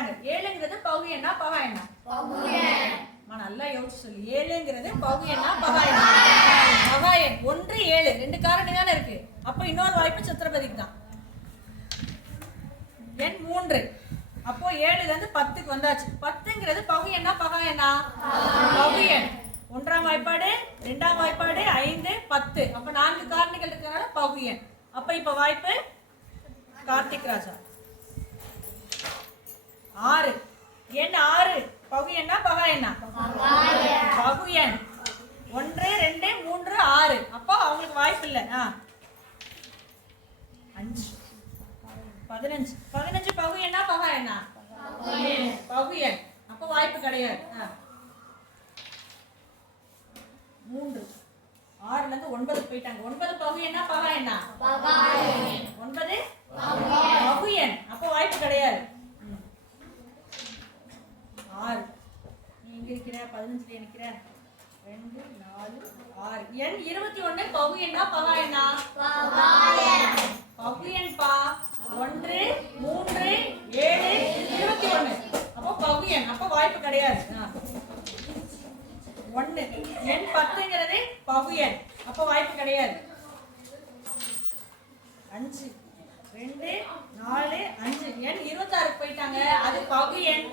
கேட்டாங்க 7ங்கிறது பகு எண்ணா பகா எண்ணா? நல்லா யோசிச்சு சொல்லு. 7ங்கிறது பகு எண்ணா பகா எண்ணா? பகா எண். 1 7 2 காரணி தானே இருக்கு. அப்ப இன்னொரு வாய்ப்பு சித்திரபதிக்கு தான். எண் 3. அப்போ 7ல இருந்து 10க்கு வந்தாச்சு. 10ங்கிறது பகு எண்ணா பகா எண்ணா? பகு எண். 1ஆம் வாய்ப்பாடு 2ஆம் வாய்ப்பாடு 5 10. அப்ப 4 காரணிகள் இருக்கனால பகு எண். அப்ப இப்ப வாய்ப்பு கார்த்திக் ராஜா. 6. எண் 6 பகு எண்ணா பகா எண்ணா? பகு எண். 1 2 3 6. அப்போ அவங்களுக்கு வாய்ப்பு இல்லை. 5 15. 15 பகு எண்ணா பகா எண்ணா? பகு எண். அப்போ வாய்ப்பு கிடையாது. 3. 6ல இருந்து 9க்கு போயிட்டாங்க. 9 பகு எண்ணா பகா எண்ணா? 9 பகு எண். அப்போ வாய்ப்பு கிடையாது. 6. நீ எங்க இருக்கிற? 15ல நிக்கிற. 2 4 6. எண் 21 பகு எண்ணா பகா எண்ணா? பகு எண் பா. 1 3 7 21. அப்போ பகு எண். அப்போ வாய்ப்பு கிடையாது. 1. எண் 10ங்கிறது பகு எண். அப்போ வாய்ப்பு கிடையாது. 5 2 4 5. எண் 26க்கு போயிட்டாங்க. அது பகு எண்.